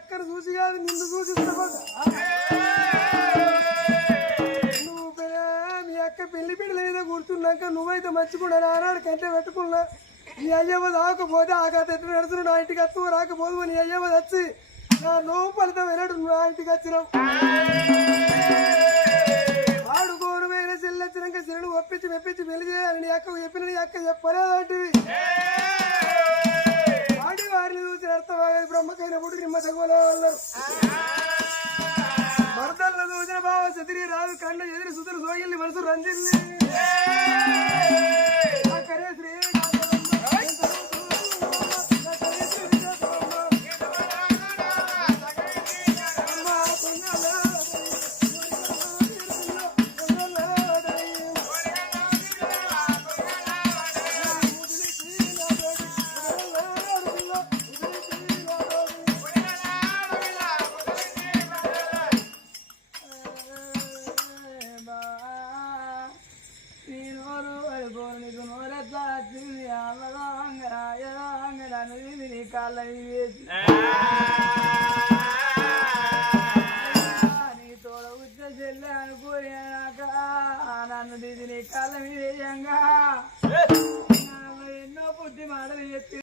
అక్కను చూసి కాదు నిన్ను చూసి నువ్వు మీ అక్క పెళ్లి పిల్లల మీద కూర్చున్నాక నువ్వైతే మంచిగా ఆనాడు కంటే పెట్టుకున్నా నీ అయ్యవ రాకపోతే ఆ కథ ఎట్లా నడుచును నా ఇంటికి వస్తూ రాకపోదు నీ అయ్యవ వచ్చి నా నోవు ఫలితం వెళ్ళడు నా ఇంటికి వచ్చినావు ఆడుకోను వేరే చెల్లి వచ్చినాక చెల్లుడు ఒప్పించి మెప్పించి పెళ్లి చేయాలి నీ అక్క చెప్పిన నీ అక్క చెప్పలేదంటివి వాడి వారిని చూసి అర్థమయ్యేది బ్రహ్మకైనప్పుడు నిమ్మ తగ్గలో అన్నారు భర్తలను చూసిన బావ చదిరి రాదు కళ్ళు ఎదిరి సుతులు సోగిల్ని మనసు రంజిల్ని శ్రీ నీ తోడ ఉచ్చ చెల్లె అనుకోలేనాక నన్ను దిగి నీ కాళ్ళ మీద ఎన్నో బుద్ధి మాటలు చెప్పి